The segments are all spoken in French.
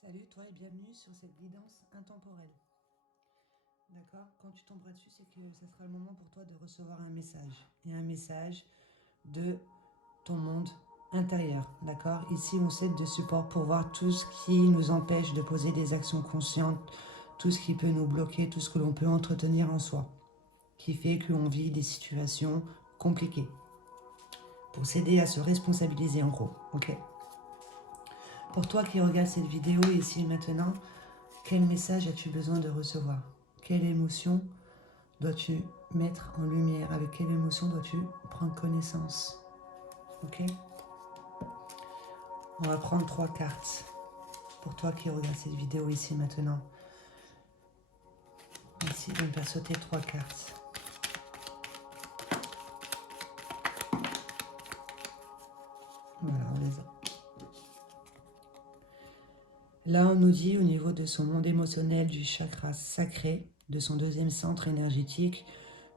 Salut, toi et bienvenue sur cette guidance intemporelle. D'accord? Quand tu tomberas dessus, c'est que ce sera le moment pour toi de recevoir un message. Et un message de ton monde intérieur. D'accord? Ici, on s'aide de support pour voir tout ce qui nous empêche de poser des actions conscientes, tout ce qui peut nous bloquer, tout ce que l'on peut entretenir en soi, qui fait qu'on vit des situations compliquées. Pour s'aider à se responsabiliser en gros. Ok? Pour toi qui regardes cette vidéo ici et maintenant, quel message as-tu besoin de recevoir? Quelle émotion dois-tu mettre en lumière? Avec quelle émotion dois-tu prendre connaissance? Ok? On va prendre 3 cartes. Pour toi qui regardes cette vidéo ici maintenant. Ici, on va sauter 3 cartes. Voilà, on les a. Là, on nous dit au niveau de son monde émotionnel, du chakra sacré, de son deuxième centre énergétique,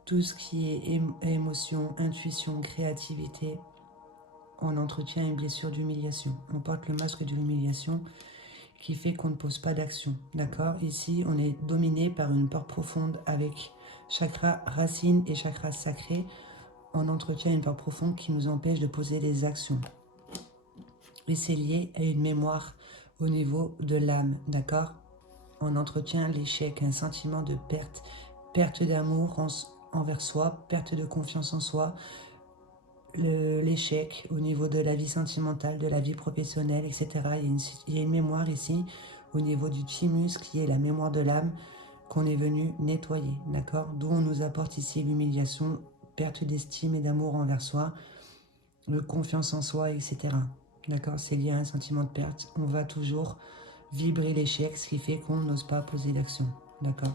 tout ce qui est émotion, intuition, créativité, on entretient une blessure d'humiliation. On porte le masque de l'humiliation qui fait qu'on ne pose pas d'action. D'accord? Ici, on est dominé par une peur profonde avec chakra racine et chakra sacré. On entretient une peur profonde qui nous empêche de poser des actions. Et c'est lié à une mémoire au niveau de l'âme. D'accord? On entretient l'échec, un sentiment de perte, perte d'amour envers soi, perte de confiance en soi, l'échec au niveau de la vie sentimentale, de la vie professionnelle, etc. Il y a une mémoire ici au niveau du thymus qui est la mémoire de l'âme qu'on est venu nettoyer, d'accord? D'où on nous apporte ici l'humiliation, perte d'estime et d'amour envers soi, confiance en soi, etc. D'accord? C'est lié à un sentiment de perte. On va toujours vibrer l'échec, ce qui fait qu'on n'ose pas poser d'action, d'accord?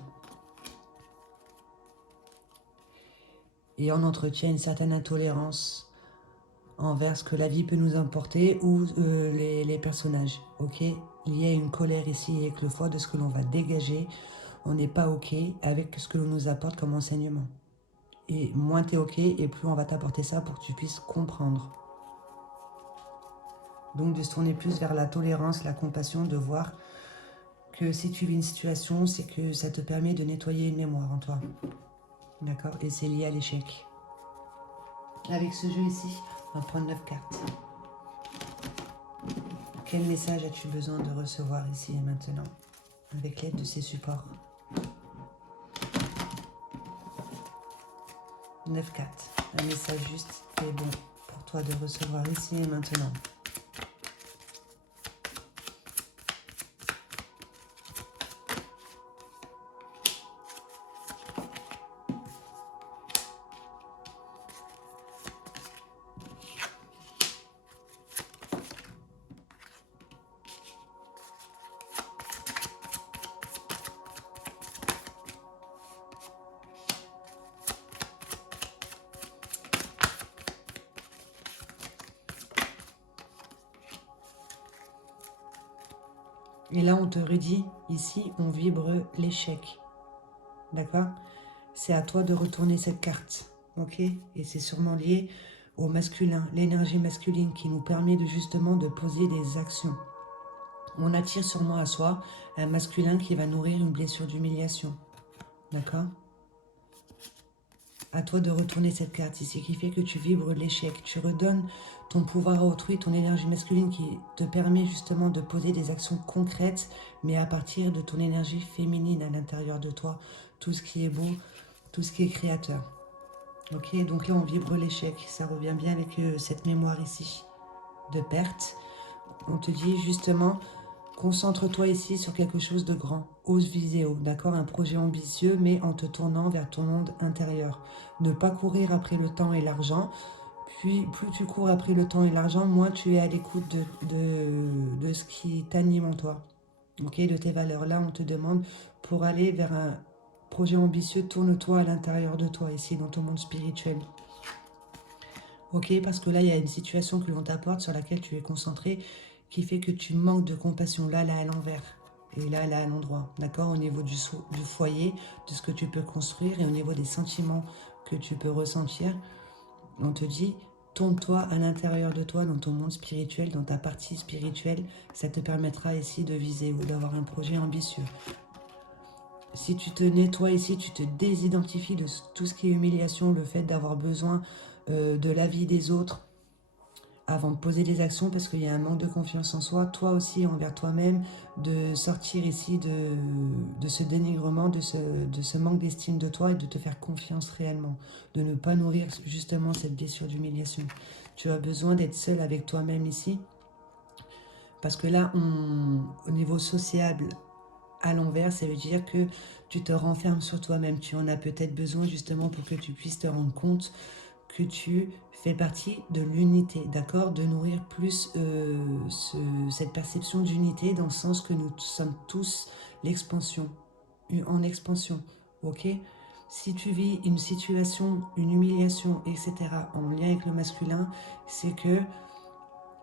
Et on entretient une certaine intolérance envers ce que la vie peut nous apporter ou les personnages, ok? Il y a une colère ici avec le foie de ce que l'on va dégager. On n'est pas ok avec ce que l'on nous apporte comme enseignement. Et moins tu es ok et plus on va t'apporter ça pour que tu puisses comprendre. Donc de se tourner plus vers la tolérance, la compassion, de voir que si tu vis une situation, c'est que ça te permet de nettoyer une mémoire en toi. D'accord? Et c'est lié à l'échec. Avec ce jeu ici, on va prendre 9 cartes. Quel message as-tu besoin de recevoir ici et maintenant avec l'aide de ces supports? 9 cartes. Un message juste et bon pour toi de recevoir ici et maintenant. Et là, on te redit, ici, on vibre l'échec. D'accord? C'est à toi de retourner cette carte. Ok? Et c'est sûrement lié au masculin, l'énergie masculine qui nous permet de justement de poser des actions. On attire sûrement à soi un masculin qui va nourrir une blessure d'humiliation. D'accord? À toi de retourner cette carte ici, qui fait que tu vibres l'échec. Tu redonnes ton pouvoir à autrui, ton énergie masculine qui te permet justement de poser des actions concrètes, mais à partir de ton énergie féminine à l'intérieur de toi. Tout ce qui est beau, tout ce qui est créateur. Ok, donc là on vibre l'échec. Ça revient bien avec cette mémoire ici de perte. On te dit justement, concentre-toi ici sur quelque chose de grand. Ose viser haut, d'accord? Un projet ambitieux, mais en te tournant vers ton monde intérieur. Ne pas courir après le temps et l'argent. Puis, plus tu cours après le temps et l'argent, moins tu es à l'écoute de ce qui t'anime en toi. Ok, de tes valeurs. Là, on te demande, pour aller vers un projet ambitieux, tourne-toi à l'intérieur de toi, ici, dans ton monde spirituel. Ok, parce que là, il y a une situation que l'on t'apporte sur laquelle tu es concentré qui fait que tu manques de compassion. Là, à l'envers. Et là, à l'endroit. D'accord? Au niveau du foyer, de ce que tu peux construire et au niveau des sentiments que tu peux ressentir, on te dit, tourne-toi à l'intérieur de toi, dans ton monde spirituel, dans ta partie spirituelle. Ça te permettra ici de viser ou d'avoir un projet ambitieux. Si tu te nettoies ici, tu te désidentifies de tout ce qui est humiliation, le fait d'avoir besoin de l'avis des autres avant de poser des actions parce qu'il y a un manque de confiance en soi, toi aussi envers toi-même, de sortir ici de ce dénigrement, de ce manque d'estime de toi et de te faire confiance réellement, de ne pas nourrir justement cette blessure d'humiliation. Tu as besoin d'être seul avec toi-même ici parce que là, au niveau sociable, à l'envers, ça veut dire que tu te renfermes sur toi-même. Tu en as peut-être besoin justement pour que tu puisses te rendre compte que tu fais partie de l'unité, d'accord? De nourrir plus cette perception d'unité dans le sens que nous sommes tous l'expansion, en expansion, ok? Si tu vis une situation, une humiliation, etc. en lien avec le masculin, c'est que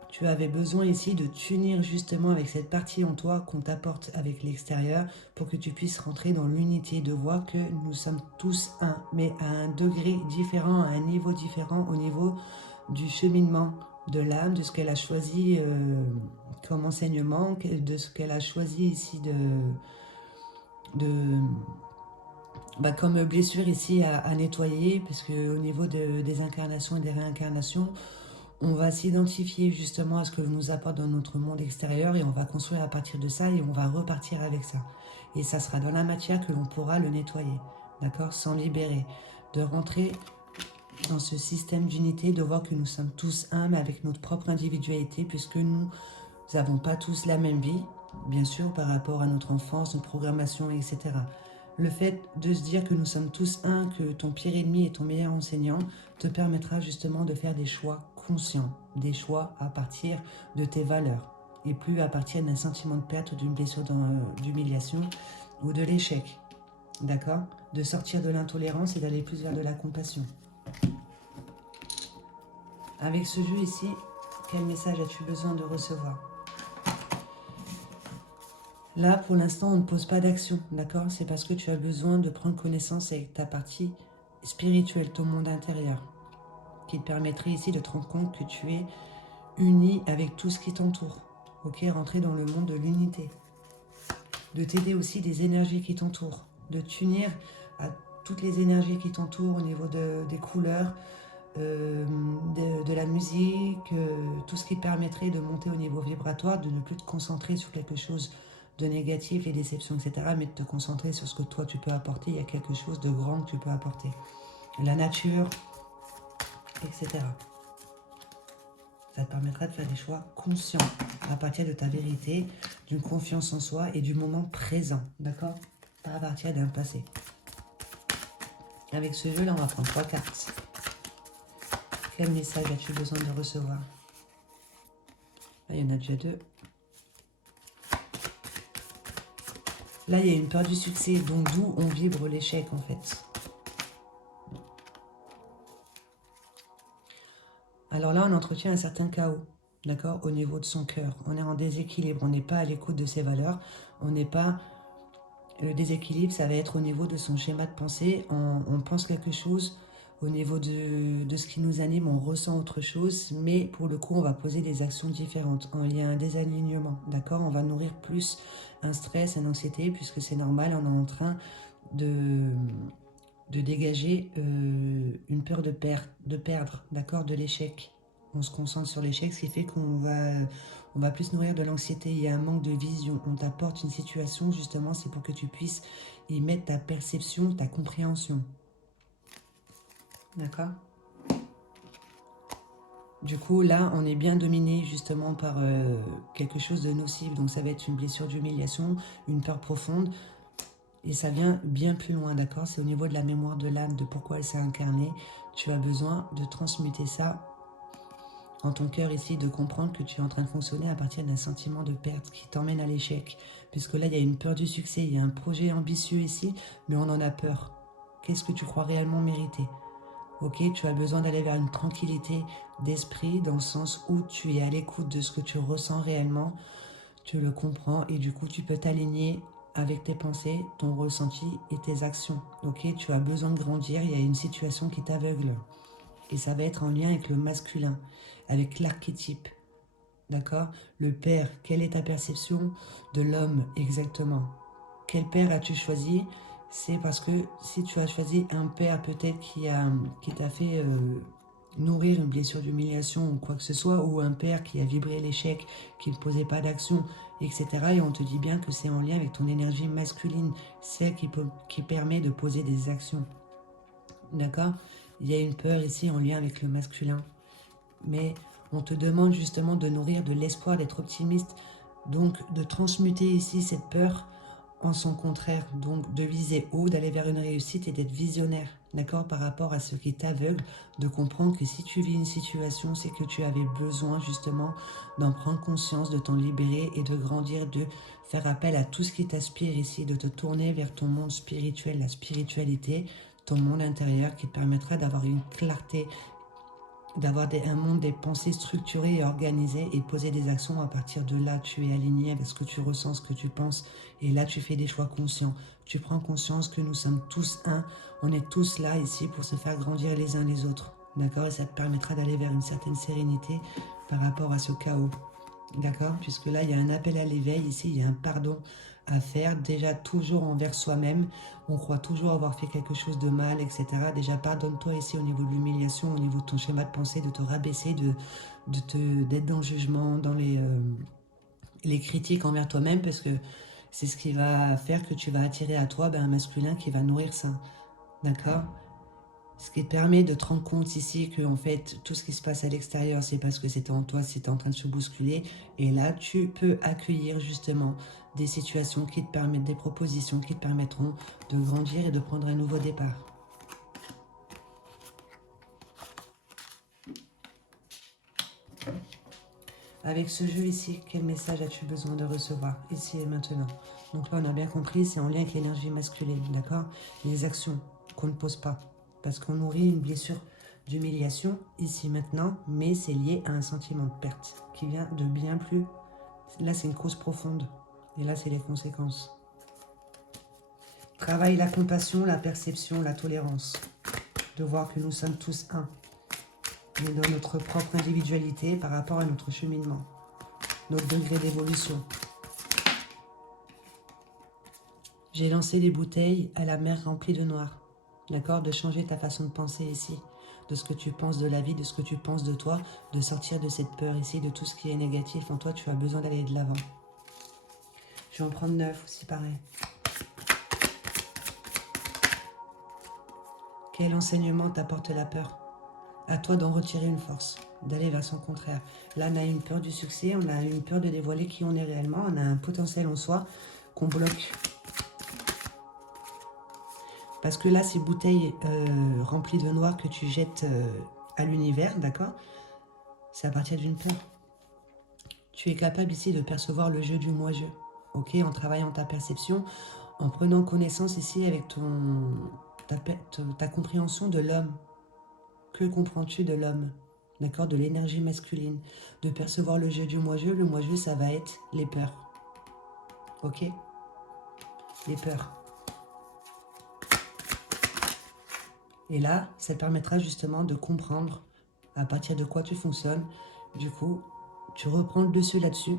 tu avais besoin ici de t'unir justement avec cette partie en toi qu'on t'apporte avec l'extérieur pour que tu puisses rentrer dans l'unité, de voir que nous sommes tous un, mais à un degré différent, à un niveau différent au niveau du cheminement de l'âme, de ce qu'elle a choisi comme enseignement, de ce qu'elle a choisi ici comme blessure ici à nettoyer, parce qu'au niveau des incarnations et des réincarnations, on va s'identifier justement à ce que nous apporte dans notre monde extérieur et on va construire à partir de ça et on va repartir avec ça. Et ça sera dans la matière que l'on pourra le nettoyer, d'accord? S'en libérer, de rentrer dans ce système d'unité, de voir que nous sommes tous un, mais avec notre propre individualité, puisque nous n'avons pas tous la même vie, bien sûr, par rapport à notre enfance, notre programmation, etc. Le fait de se dire que nous sommes tous un, que ton pire ennemi est ton meilleur enseignant, te permettra justement de faire des choix conscients, des choix à partir de tes valeurs, et plus à partir d'un sentiment de perte, d'une blessure d'humiliation ou de l'échec. D'accord? De sortir de l'intolérance et d'aller plus vers de la compassion. Avec ce jeu ici, quel message as-tu besoin de recevoir? Là, pour l'instant, on ne pose pas d'action, d'accord? C'est parce que tu as besoin de prendre connaissance avec ta partie spirituelle, ton monde intérieur, qui te permettrait ici de te rendre compte que tu es uni avec tout ce qui t'entoure, ok? Rentrer dans le monde de l'unité, de t'aider aussi des énergies qui t'entourent, de t'unir à toutes les énergies qui t'entourent au niveau des couleurs, de la musique, tout ce qui te permettrait de monter au niveau vibratoire, de ne plus te concentrer sur quelque chose de négatif, les déceptions, etc., mais de te concentrer sur ce que toi tu peux apporter. Il y a quelque chose de grand que tu peux apporter. La nature, etc. Ça te permettra de faire des choix conscients à partir de ta vérité, d'une confiance en soi et du moment présent, d'accord? Pas à partir d'un passé. Avec ce jeu, là, on va prendre 3 cartes. Quel message as-tu besoin de recevoir? Là, il y en a déjà 2. Là, il y a une peur du succès, donc d'où on vibre l'échec, en fait. Alors là, on entretient un certain chaos, d'accord, au niveau de son cœur. On est en déséquilibre, on n'est pas à l'écoute de ses valeurs, on n'est pas... Le déséquilibre, ça va être au niveau de son schéma de pensée. On pense quelque chose, au niveau de ce qui nous anime, on ressent autre chose, mais pour le coup, on va poser des actions différentes. Il y a un désalignement, d'accord? On va nourrir plus un stress, une anxiété, puisque c'est normal, on est en train de dégager une peur de perdre, d'accord, de l'échec. On se concentre sur l'échec, ce qui fait qu'on va plus nourrir de l'anxiété. Il y a un manque de vision. On t'apporte une situation, justement, c'est pour que tu puisses y mettre ta perception, ta compréhension. D'accord? Du coup, là, on est bien dominé, justement, par quelque chose de nocif. Donc, ça va être une blessure d'humiliation, une peur profonde. Et ça vient bien plus loin, d'accord? C'est au niveau de la mémoire de l'âme, de pourquoi elle s'est incarnée. Tu as besoin de transmuter ça en ton cœur ici, de comprendre que tu es en train de fonctionner à partir d'un sentiment de perte qui t'emmène à l'échec. Puisque là, il y a une peur du succès, il y a un projet ambitieux ici, mais on en a peur. Qu'est-ce que tu crois réellement mériter? Ok, tu as besoin d'aller vers une tranquillité d'esprit, dans le sens où tu es à l'écoute de ce que tu ressens réellement, tu le comprends, et du coup, tu peux t'aligner avec tes pensées, ton ressenti et tes actions. Ok, tu as besoin de grandir, il y a une situation qui t'aveugle. Et ça va être en lien avec le masculin, avec l'archétype. D'accord? Le père, quelle est ta perception de l'homme exactement? Quel père as-tu choisi? C'est parce que si tu as choisi un père peut-être qui t'a fait nourrir une blessure d'humiliation ou quoi que ce soit, ou un père qui a vibré l'échec, qui ne posait pas d'action, etc. Et on te dit bien que c'est en lien avec ton énergie masculine, celle qui permet de poser des actions. D'accord? Il y a une peur ici en lien avec le masculin. Mais on te demande justement de nourrir de l'espoir, d'être optimiste, donc de transmuter ici cette peur en son contraire, donc de viser haut, d'aller vers une réussite et d'être visionnaire, d'accord, par rapport à ce qui t'aveugle, de comprendre que si tu vis une situation, c'est que tu avais besoin justement d'en prendre conscience, de t'en libérer et de grandir, de faire appel à tout ce qui t'aspire ici, de te tourner vers ton monde spirituel, la spiritualité, ton monde intérieur qui te permettra d'avoir une clarté, d'avoir un monde des pensées structurées et organisées et de poser des actions. À partir de là, tu es aligné avec ce que tu ressens, ce que tu penses, et là tu fais des choix conscients. Tu prends conscience que nous sommes tous un, on est tous là ici pour se faire grandir les uns les autres, d'accord? Et ça te permettra d'aller vers une certaine sérénité par rapport à ce chaos, d'accord? Puisque là il y a un appel à l'éveil ici, il y a un pardon à faire, déjà toujours envers soi-même. On croit toujours avoir fait quelque chose de mal, etc. Déjà, pardonne-toi ici au niveau de l'humiliation, au niveau de ton schéma de pensée, de te rabaisser, d'être dans le jugement, dans les critiques envers toi-même, parce que c'est ce qui va faire que tu vas attirer à toi un masculin qui va nourrir ça. D'accord? Ce qui te permet de te rendre compte ici que en fait, tout ce qui se passe à l'extérieur, c'est parce que c'était en toi, c'était en train de se bousculer. Et là, tu peux accueillir justement des situations qui te permettent, des propositions qui te permettront de grandir et de prendre un nouveau départ. Avec ce jeu ici, quel message as-tu besoin de recevoir ici et maintenant? Donc là, on a bien compris, c'est en lien avec l'énergie masculine, d'accord? Les actions qu'on ne pose pas. Parce qu'on nourrit une blessure d'humiliation ici maintenant, mais c'est lié à un sentiment de perte qui vient de bien plus. Là, c'est une cause profonde. Et là, c'est les conséquences. Travaille la compassion, la perception, la tolérance. De voir que nous sommes tous un. Mais dans notre propre individualité par rapport à notre cheminement, notre degré d'évolution. J'ai lancé des bouteilles à la mer remplie de noir. D'accord? De changer ta façon de penser ici. De ce que tu penses de la vie, de ce que tu penses de toi. De sortir de cette peur ici, de tout ce qui est négatif en toi. Tu as besoin d'aller de l'avant. Je vais en prendre 9 aussi pareil. Quel enseignement t'apporte la peur? À toi d'en retirer une force, d'aller vers son contraire. Là, on a une peur du succès, on a une peur de dévoiler qui on est réellement, on a un potentiel en soi qu'on bloque. Parce que là, ces bouteilles remplies de noir que tu jettes à l'univers, d'accord? C'est à partir d'une peur. Tu es capable ici de percevoir le jeu du moi-je, ok? En travaillant ta perception, en prenant connaissance ici avec ta compréhension de l'homme. Que comprends-tu de l'homme? D'accord? De l'énergie masculine. De percevoir le jeu du moi-je. Le moi-je, ça va être les peurs. Ok? Les peurs. Et là, ça te permettra justement de comprendre à partir de quoi tu fonctionnes. Du coup, tu reprends le dessus là-dessus.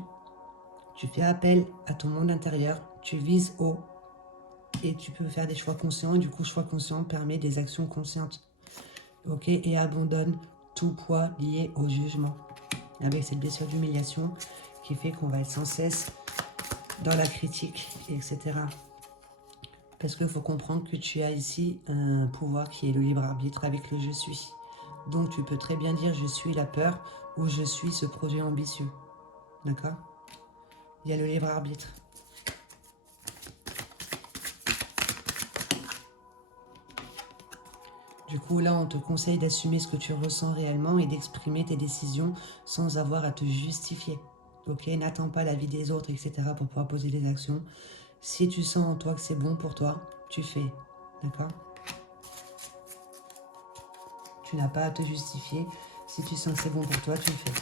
Tu fais appel à ton monde intérieur. Tu vises haut. Et tu peux faire des choix conscients. Et du coup, choix conscient permet des actions conscientes. Ok? Et abandonne tout poids lié au jugement. Avec cette blessure d'humiliation qui fait qu'on va être sans cesse dans la critique, etc. Parce qu'il faut comprendre que tu as ici un pouvoir qui est le libre arbitre avec le je suis. Donc tu peux très bien dire je suis la peur ou je suis ce projet ambitieux. D'accord? Il y a le libre arbitre. Du coup, là, on te conseille d'assumer ce que tu ressens réellement et d'exprimer tes décisions sans avoir à te justifier. Ok? N'attends pas la vie des autres, etc. pour pouvoir poser des actions. Si tu sens en toi que c'est bon pour toi, tu fais. D'accord? Tu n'as pas à te justifier. Si tu sens que c'est bon pour toi, tu le fais.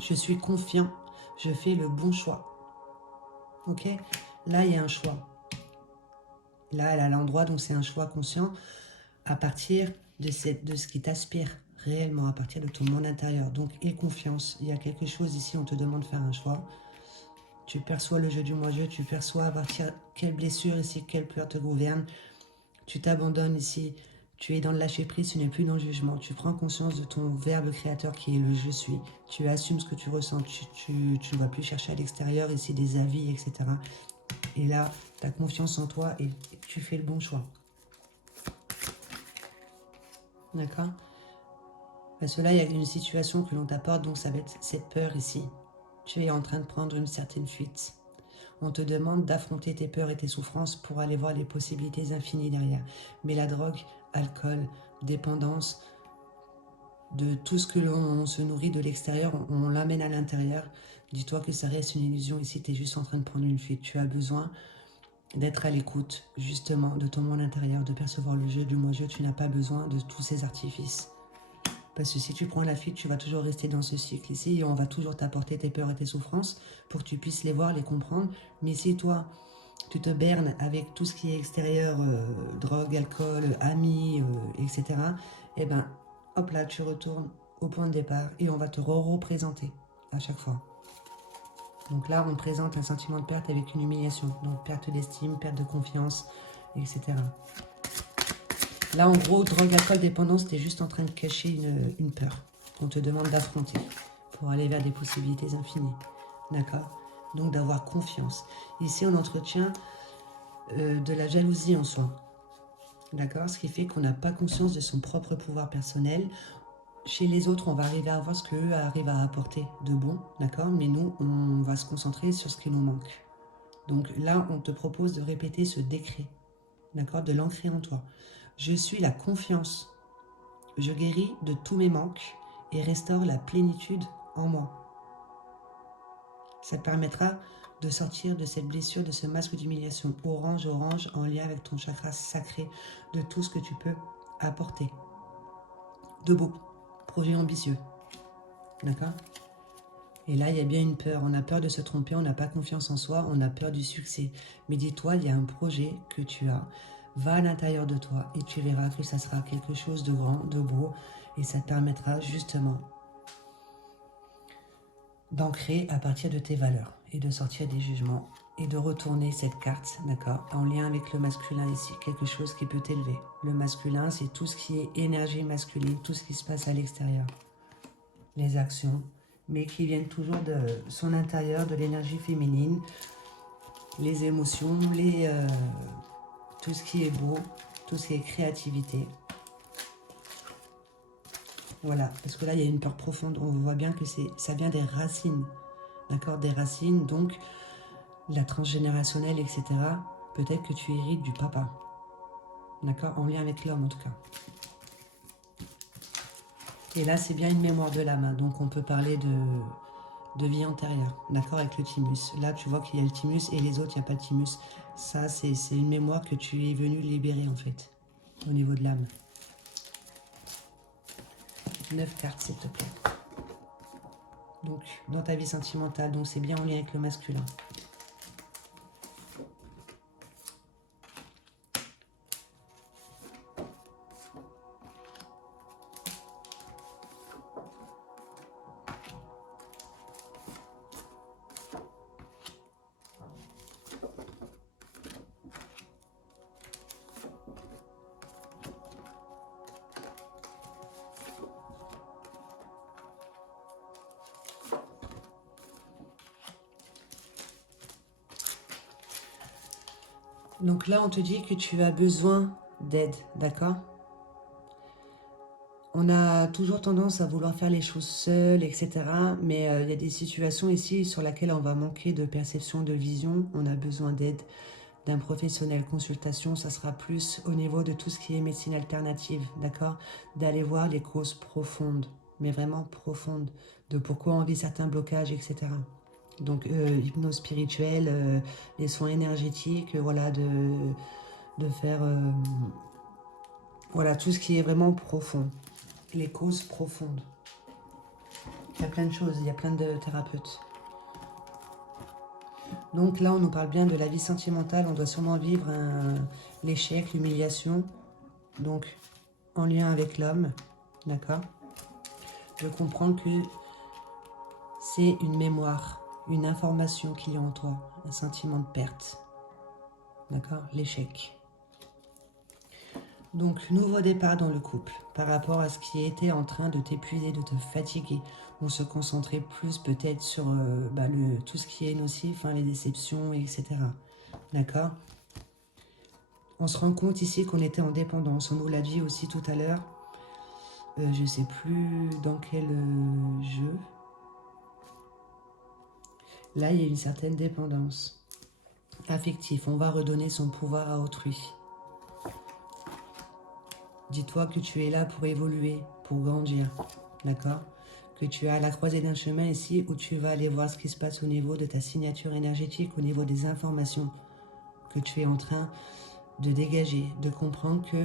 Je suis confiant. Je fais le bon choix. Ok? Là, il y a un choix. Là, elle est à l'endroit, donc c'est un choix conscient à partir de ce qui t'aspire réellement, à partir de ton monde intérieur. Donc, aie confiance. Il y a quelque chose ici, on te demande de faire un choix. Tu perçois le jeu du moi-je, tu perçois à partir quelle blessure ici, quelle peur te gouverne. Tu t'abandonnes ici, tu es dans le lâcher-prise, tu n'es plus dans le jugement. Tu prends conscience de ton verbe créateur qui est le je suis. Tu assumes ce que tu ressens, tu ne vas plus chercher à l'extérieur ici des avis, etc. Et là, tu as confiance en toi et tu fais le bon choix. D'accord? Parce que là, il y a une situation que l'on t'apporte, donc ça va être cette peur ici. Tu es en train de prendre une certaine fuite. On te demande d'affronter tes peurs et tes souffrances pour aller voir les possibilités infinies derrière. Mais la drogue, alcool, dépendance, de tout ce que l'on se nourrit de l'extérieur, on l'amène à l'intérieur. Dis-toi que ça reste une illusion ici, tu es juste en train de prendre une fuite. Tu as besoin d'être à l'écoute, justement, de ton monde intérieur, de percevoir le jeu du moi-je. Tu n'as pas besoin de tous ces artifices. Parce que si tu prends la fuite, tu vas toujours rester dans ce cycle ici et on va toujours t'apporter tes peurs et tes souffrances pour que tu puisses les voir, les comprendre. Mais si toi, tu te bernes avec tout ce qui est extérieur, drogue, alcool, amis, etc., eh ben, hop là, tu retournes au point de départ et on va te représenter à chaque fois. Donc là, on présente un sentiment de perte avec une humiliation. Donc perte d'estime, perte de confiance, etc. Là, en gros, drogue, alcool, dépendance, tu es juste en train de cacher une peur qu'on te demande d'affronter pour aller vers des possibilités infinies. D'accord? Donc d'avoir confiance. Ici, on entretient de la jalousie en soi. D'accord? Ce qui fait qu'on n'a pas conscience de son propre pouvoir personnel. Chez les autres, on va arriver à voir ce qu'eux arrivent à apporter de bon. D'accord? Mais nous, on va se concentrer sur ce qui nous manque. Donc là, on te propose de répéter ce décret. D'accord? De l'ancrer en toi. Je suis la confiance. Je guéris de tous mes manques et restaure la plénitude en moi. Ça te permettra de sortir de cette blessure, de ce masque d'humiliation orange, en lien avec ton chakra sacré, de tout ce que tu peux apporter. De beau, projet ambitieux. D'accord? Et là, il y a bien une peur. On a peur de se tromper, on n'a pas confiance en soi, on a peur du succès. Mais dis-toi, il y a un projet que tu as. Va à l'intérieur de toi et tu verras que ça sera quelque chose de grand, de beau. Et ça te permettra justement d'ancrer à partir de tes valeurs et de sortir des jugements et de retourner cette carte, d'accord, en lien avec le masculin ici, quelque chose qui peut t'élever. Le masculin, c'est tout ce qui est énergie masculine, tout ce qui se passe à l'extérieur, les actions, mais qui viennent toujours de son intérieur, de l'énergie féminine, les émotions, tout ce qui est beau, tout ce qui est créativité. Voilà, parce que là, il y a une peur profonde. On voit bien que ça vient des racines, d'accord, des racines, donc la transgénérationnelle, etc. Peut-être que tu hérites du papa, d'accord, en lien avec l'homme en tout cas. Et là, c'est bien une mémoire de l'âme, hein, donc on peut parler de vie antérieure, d'accord, avec le thymus. Là, tu vois qu'il y a le thymus et les autres, il n'y a pas de thymus. Ça, c'est une mémoire que tu es venu libérer en fait, au niveau de l'âme. 9 cartes, s'il te plaît. Donc, dans ta vie sentimentale, donc c'est bien en lien avec le masculin. Donc là, on te dit que tu as besoin d'aide, d'accord? On a toujours tendance à vouloir faire les choses seules, etc. Mais il y a des situations ici sur lesquelles on va manquer de perception, de vision. On a besoin d'aide d'un professionnel. Consultation, ça sera plus au niveau de tout ce qui est médecine alternative, d'accord? D'aller voir les causes profondes, mais vraiment profondes, de pourquoi on vit certains blocages, etc. Donc, hypnose spirituelle, les soins énergétiques, voilà, de faire voilà, tout ce qui est vraiment profond, les causes profondes. Il y a plein de choses, il y a plein de thérapeutes. Donc là, on nous parle bien de la vie sentimentale. On doit sûrement vivre l'échec, l'humiliation. Donc, en lien avec l'homme, d'accord? De comprendre que c'est une mémoire, une information qu'il y a en toi, un sentiment de perte, d'accord? L'échec. Donc, nouveau départ dans le couple, par rapport à ce qui était en train de t'épuiser, de te fatiguer. On se concentrait plus peut-être sur tout ce qui est nocif, les déceptions, etc. D'accord? On se rend compte ici qu'on était en dépendance. On nous l'a dit aussi tout à l'heure. Je ne sais plus dans quel jeu. Là, il y a une certaine dépendance affective. On va redonner son pouvoir à autrui. Dis-toi que tu es là pour évoluer, pour grandir. D'accord? Que tu es à la croisée d'un chemin ici où tu vas aller voir ce qui se passe au niveau de ta signature énergétique, au niveau des informations que tu es en train de dégager, de comprendre que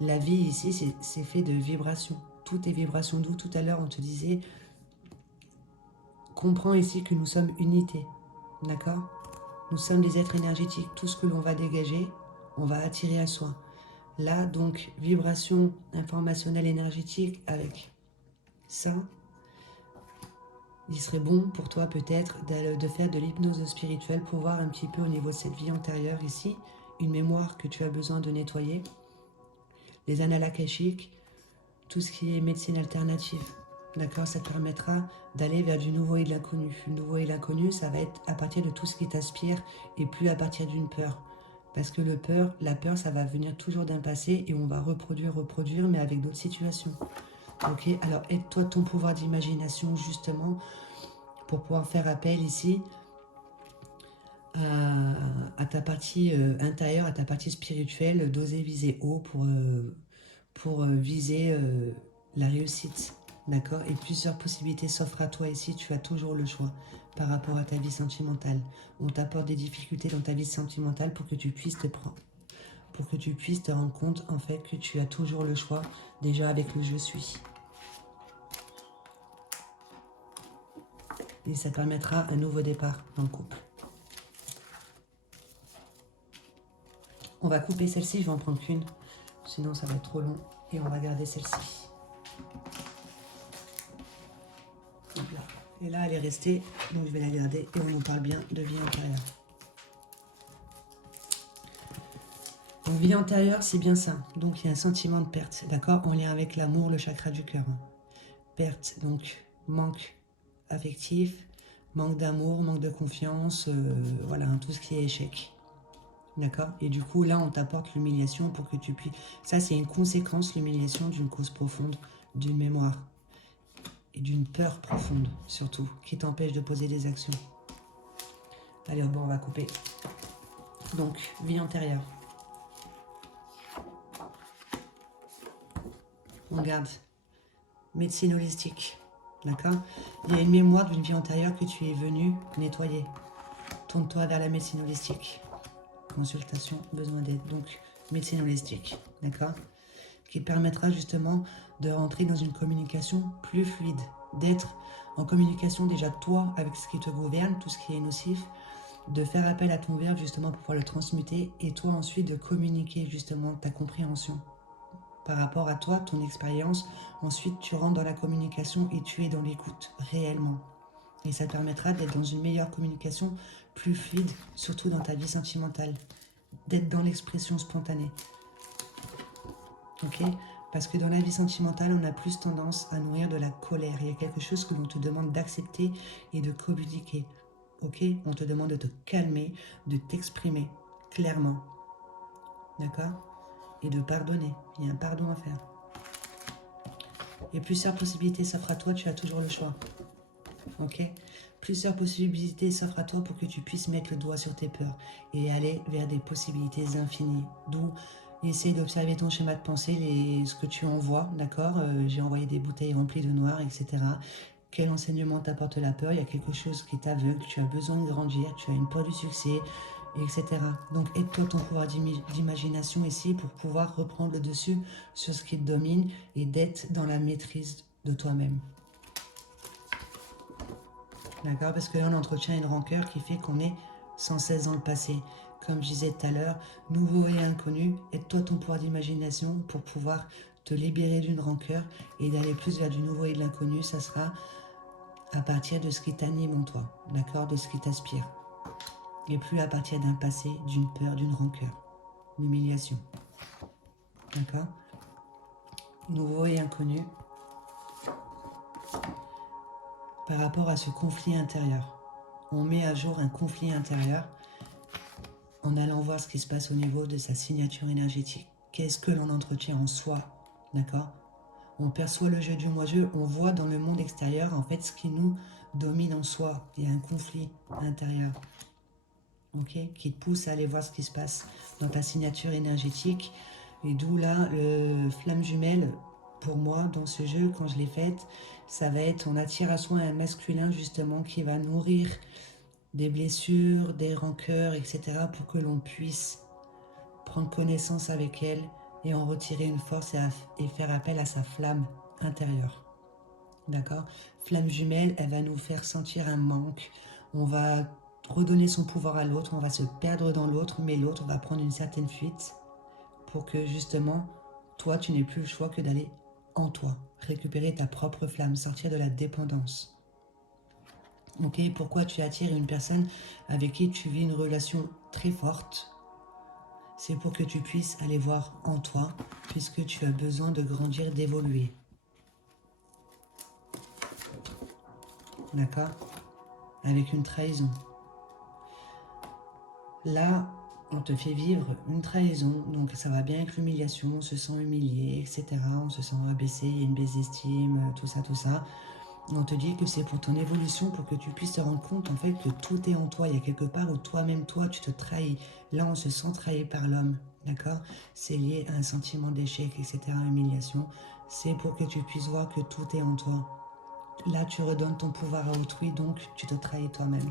la vie ici, c'est fait de vibrations. Tout est vibration, d'où tout à l'heure on te disait, comprends ici que nous sommes unité, d'accord? Nous sommes des êtres énergétiques, tout ce que l'on va dégager, on va attirer à soi. Là, donc, vibration informationnelle énergétique avec ça, il serait bon pour toi peut-être de faire de l'hypnose spirituelle pour voir un petit peu au niveau de cette vie antérieure ici, une mémoire que tu as besoin de nettoyer, les annales akashiques, tout ce qui est médecine alternative. D'accord? Ça te permettra d'aller vers du nouveau et de l'inconnu. Le nouveau et l'inconnu, ça va être à partir de tout ce qui t'inspire et plus à partir d'une peur. Parce que la peur, ça va venir toujours d'un passé et on va reproduire, mais avec d'autres situations. Ok? Alors aide-toi de ton pouvoir d'imagination justement pour pouvoir faire appel ici à ta partie intérieure, à ta partie spirituelle, d'oser viser haut pour viser la réussite. D'accord? Et plusieurs possibilités s'offrent à toi ici, tu as toujours le choix par rapport à ta vie sentimentale. On t'apporte des difficultés dans ta vie sentimentale pour que tu puisses te prendre, pour que tu puisses te rendre compte en fait que tu as toujours le choix déjà avec le je suis. Et ça permettra un nouveau départ dans le couple. On va couper celle-ci, je vais en prendre qu'une, sinon ça va être trop long. Et on va garder celle-ci. Et là, elle est restée, donc je vais la garder et on nous parle bien de vie antérieure. Donc, vie antérieure, c'est bien ça. Donc, il y a un sentiment de perte, d'accord? En lien avec l'amour, le chakra du cœur. Perte, donc manque affectif, manque d'amour, manque de confiance, voilà, tout ce qui est échec. D'accord? Et du coup, là, on t'apporte l'humiliation pour que tu puisses... Ça, c'est une conséquence, l'humiliation, d'une cause profonde, d'une mémoire. Et d'une peur profonde, surtout, qui t'empêche de poser des actions. Allez, bon, on va couper. Donc, vie antérieure. On garde. Médecine holistique. D'accord? Il y a une mémoire d'une vie antérieure que tu es venu nettoyer. Tourne-toi vers la médecine holistique. Consultation, besoin d'aide. Donc, médecine holistique. D'accord? Qui permettra justement de rentrer dans une communication plus fluide. D'être en communication déjà toi avec ce qui te gouverne, tout ce qui est nocif, de faire appel à ton verbe justement pour pouvoir le transmuter et toi ensuite de communiquer justement ta compréhension par rapport à toi, ton expérience. Ensuite tu rentres dans la communication et tu es dans l'écoute réellement. Et ça te permettra d'être dans une meilleure communication, plus fluide, surtout dans ta vie sentimentale, d'être dans l'expression spontanée. Ok? Parce que dans la vie sentimentale, on a plus tendance à nourrir de la colère. Il y a quelque chose que l'on te demande d'accepter et de communiquer. Ok? On te demande de te calmer, de t'exprimer clairement. D'accord? Et de pardonner. Il y a un pardon à faire. Et plusieurs possibilités s'offrent à toi, tu as toujours le choix. Ok? Plusieurs possibilités s'offrent à toi pour que tu puisses mettre le doigt sur tes peurs et aller vers des possibilités infinies. D'où essaye d'observer ton schéma de pensée, ce que tu envoies, d'accord? J'ai envoyé des bouteilles remplies de noir, etc. Quel enseignement t'apporte la peur? Il y a quelque chose qui t'aveugle, tu as besoin de grandir, tu as une peur du succès, etc. Donc aide-toi ton pouvoir d'imagination ici pour pouvoir reprendre le dessus sur ce qui te domine et d'être dans la maîtrise de toi-même. D'accord? Parce que là, on entretient une rancœur qui fait qu'on est sans cesse dans le passé. Comme je disais tout à l'heure, nouveau et inconnu, aide-toi ton pouvoir d'imagination pour pouvoir te libérer d'une rancœur et d'aller plus vers du nouveau et de l'inconnu. Ça sera à partir de ce qui t'anime en toi, d'accord? De ce qui t'aspire. Et plus à partir d'un passé, d'une peur, d'une rancœur, d'humiliation. D'accord? Nouveau et inconnu. Par rapport à ce conflit intérieur. On met à jour un conflit intérieur en allant voir ce qui se passe au niveau de sa signature énergétique. Qu'est-ce que l'on entretient en soi, d'accord? On perçoit le jeu du moi-je, on voit dans le monde extérieur en fait ce qui nous domine en soi. Il y a un conflit intérieur, ok, qui te pousse à aller voir ce qui se passe dans ta signature énergétique. Et d'où là, le flamme jumelle, pour moi, dans ce jeu, quand je l'ai faite, ça va être, on attire à soi un masculin justement qui va nourrir des blessures, des rancœurs, etc. pour que l'on puisse prendre connaissance avec elle et en retirer une force et faire appel à sa flamme intérieure. D'accord? Flamme jumelle, elle va nous faire sentir un manque. On va redonner son pouvoir à l'autre, on va se perdre dans l'autre, mais l'autre va prendre une certaine fuite pour que justement, toi, tu n'aies plus le choix que d'aller en toi, récupérer ta propre flamme, sortir de la dépendance. Ok, pourquoi tu attires une personne avec qui tu vis une relation très forte? C'est pour que tu puisses aller voir en toi, puisque tu as besoin de grandir, d'évoluer. D'accord? Avec une trahison. Là, on te fait vivre une trahison, donc ça va bien avec l'humiliation, on se sent humilié, etc. On se sent abaissé, il y a une baisse d'estime, tout ça, tout ça. On te dit que c'est pour ton évolution, pour que tu puisses te rendre compte en fait que tout est en toi. Il y a quelque part où toi-même, toi, tu te trahis. Là, on se sent trahi par l'homme, d'accord? C'est lié à un sentiment d'échec, etc., humiliation. C'est pour que tu puisses voir que tout est en toi. Là, tu redonnes ton pouvoir à autrui, donc tu te trahis toi-même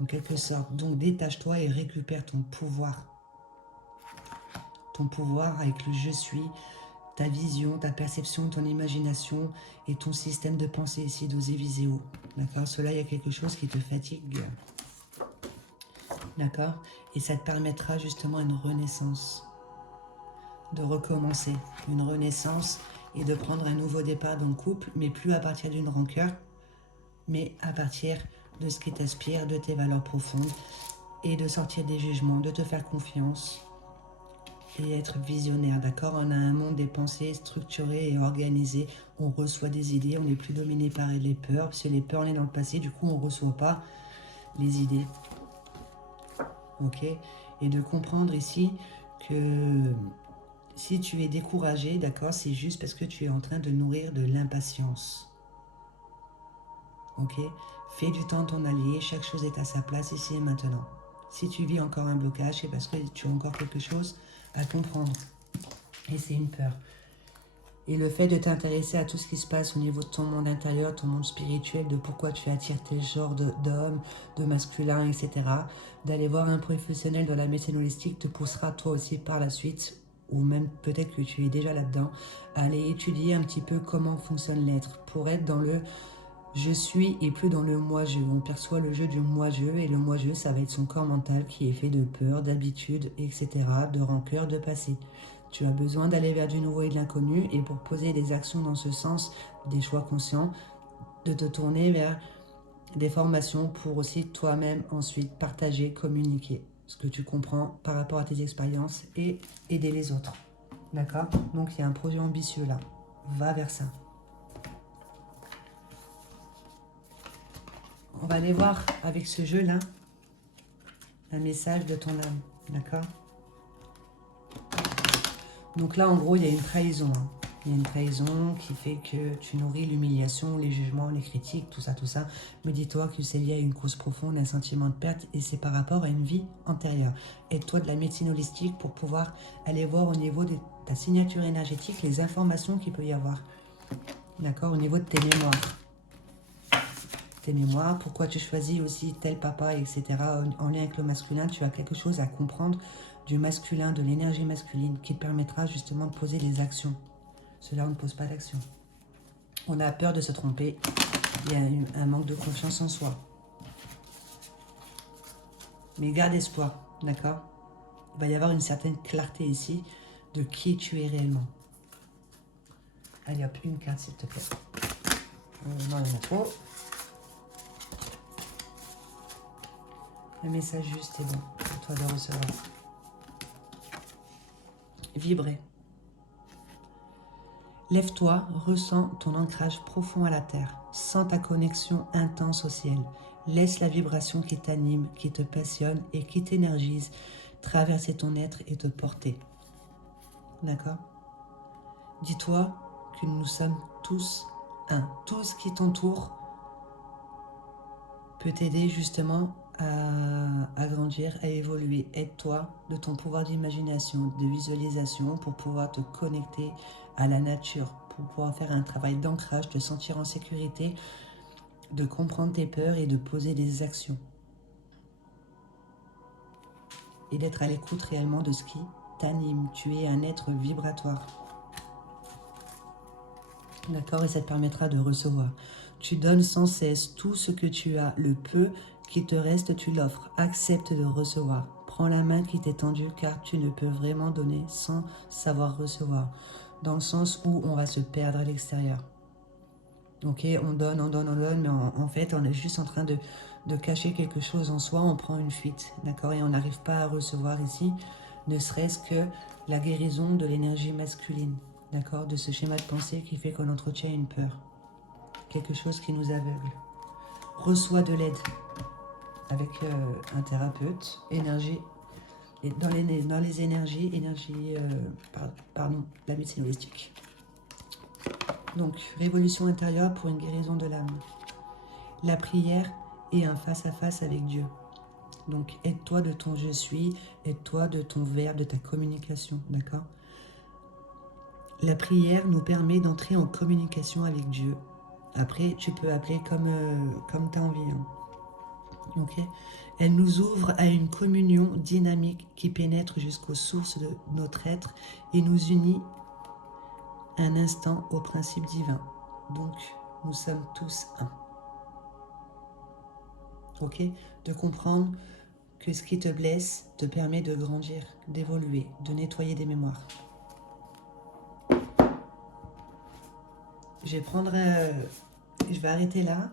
en quelque sorte. Donc, détache-toi et récupère ton pouvoir. Ton pouvoir avec le je suis, ta vision, ta perception, ton imagination et ton système de pensée ici, d'oser viser haut. D'accord? Cela, il y a quelque chose qui te fatigue. D'accord? Et ça te permettra justement une renaissance. De recommencer. Une renaissance et de prendre un nouveau départ dans le couple, mais plus à partir d'une rancœur, mais à partir de ce qui t'aspire, de tes valeurs profondes et de sortir des jugements, de te faire confiance et être visionnaire, d'accord? On a un monde des pensées structuré et organisé, on reçoit des idées, on n'est plus dominé par les peurs, parce que les peurs, on est dans le passé, du coup on ne reçoit pas les idées, ok? Et de comprendre ici que si tu es découragé, d'accord, c'est juste parce que tu es en train de nourrir de l'impatience, ok? Fais du temps ton allié, chaque chose est à sa place ici et maintenant. Si tu vis encore un blocage, c'est parce que tu as encore quelque chose à comprendre. Et c'est une peur. Et le fait de t'intéresser à tout ce qui se passe au niveau de ton monde intérieur, ton monde spirituel, de pourquoi tu attires tel genre d'hommes, de masculins, etc. D'aller voir un professionnel de la médecine holistique te poussera toi aussi par la suite, ou même peut-être que tu es déjà là-dedans, à aller étudier un petit peu comment fonctionne l'être, pour être dans le je suis et plus dans le moi-je. On perçoit le jeu du moi-je, et le moi-je, ça va être son corps mental qui est fait de peur, d'habitude, etc., de rancœur, de passé. Tu as besoin d'aller vers du nouveau et de l'inconnu, et pour poser des actions dans ce sens, des choix conscients, de te tourner vers des formations pour aussi toi-même ensuite partager, communiquer ce que tu comprends par rapport à tes expériences et aider les autres. D'accord? Donc il y a un projet ambitieux là. Va vers ça. On va aller voir avec ce jeu-là un message de ton âme, d'accord? Donc là, en gros, il y a une trahison. Hein. Il y a une trahison qui fait que tu nourris l'humiliation, les jugements, les critiques, tout ça, tout ça. Mais dis-toi que c'est lié à une cause profonde, un sentiment de perte, et c'est par rapport à une vie antérieure. Aide-toi de la médecine holistique pour pouvoir aller voir au niveau de ta signature énergétique les informations qu'il peut y avoir. D'accord? Au niveau de tes mémoires. Tes mémoires, pourquoi tu choisis aussi tel papa, etc. En lien avec le masculin, tu as quelque chose à comprendre du masculin, de l'énergie masculine, qui te permettra justement de poser des actions. Cela, on ne pose pas d'action. On a peur de se tromper, Il y a un manque de confiance en soi. Mais garde espoir, d'accord? Il va y avoir une certaine clarté ici de qui tu es réellement. Allez hop, une carte s'il te plaît. Non, il y en a trop. Un message juste est bon pour toi de recevoir. Vibrer. Lève-toi, ressens ton ancrage profond à la terre. Sens ta connexion intense au ciel. Laisse la vibration qui t'anime, qui te passionne et qui t'énergise traverser ton être et te porter. D'accord? Dis-toi que nous sommes tous un. Tout ce qui t'entoure peut t'aider justement à grandir, à évoluer. Aide-toi de ton pouvoir d'imagination, de visualisation pour pouvoir te connecter à la nature, pour pouvoir faire un travail d'ancrage, te sentir en sécurité, de comprendre tes peurs et de poser des actions. Et d'être à l'écoute réellement de ce qui t'anime. Tu es un être vibratoire. D'accord? Et ça te permettra de recevoir. Tu donnes sans cesse tout ce que tu as, le peu qui te reste, tu l'offres. Accepte de recevoir. Prends la main qui t'est tendue car tu ne peux vraiment donner sans savoir recevoir. Dans le sens où on va se perdre à l'extérieur. Ok, on donne, mais en fait, on est juste en train de cacher quelque chose en soi, on prend une fuite, d'accord? Et on n'arrive pas à recevoir ici, ne serait-ce que la guérison de l'énergie masculine, d'accord? De ce schéma de pensée qui fait qu'on entretient une peur, quelque chose qui nous aveugle. Reçois de l'aide avec un thérapeute, énergie, et dans les énergies, la médecine holistique. Donc, révolution intérieure pour une guérison de l'âme. La prière est un face-à-face avec Dieu. Donc, aide-toi de ton je suis, aide-toi de ton verbe, de ta communication, d'accord? La prière nous permet d'entrer en communication avec Dieu. Après, tu peux appeler comme tu as envie. Hein. Ok? Elle nous ouvre à une communion dynamique qui pénètre jusqu'aux sources de notre être et nous unit un instant au principe divin. Donc, nous sommes tous un. Ok? De comprendre que ce qui te blesse te permet de grandir, d'évoluer, de nettoyer des mémoires. Je vais arrêter là.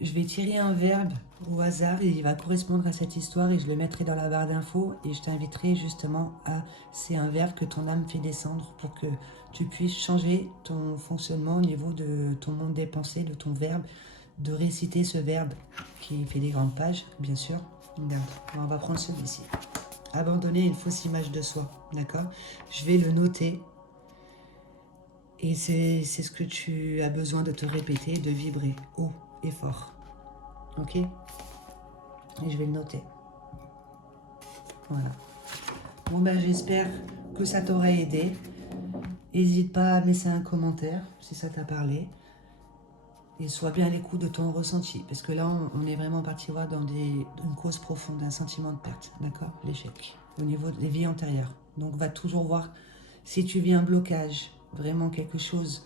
Je vais tirer un verbe au hasard et il va correspondre à cette histoire et je le mettrai dans la barre d'infos et je t'inviterai justement à... C'est un verbe que ton âme fait descendre pour que tu puisses changer ton fonctionnement au niveau de ton monde des pensées, de ton verbe, de réciter ce verbe qui fait des grandes pages, bien sûr. Regarde, on va prendre celui-ci. Abandonner une fausse image de soi, d'accord? Je vais le noter et c'est ce que tu as besoin de te répéter, de vibrer haut et fort. Ok? Et je vais le noter. Voilà. Bon ben j'espère que ça t'aura aidé. N'hésite pas à laisser un commentaire si ça t'a parlé. Et sois bien à l'écoute de ton ressenti. Parce que là, on est vraiment parti voir dans une cause profonde, un sentiment de perte. D'accord? L'échec. Au niveau des vies antérieures. Donc va toujours voir si tu vis un blocage, vraiment quelque chose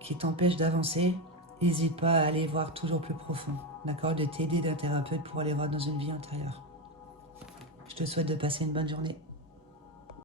qui t'empêche d'avancer. N'hésite pas à aller voir toujours plus profond. D'accord? De t'aider d'un thérapeute pour aller voir dans une vie antérieure. Je te souhaite de passer une bonne journée.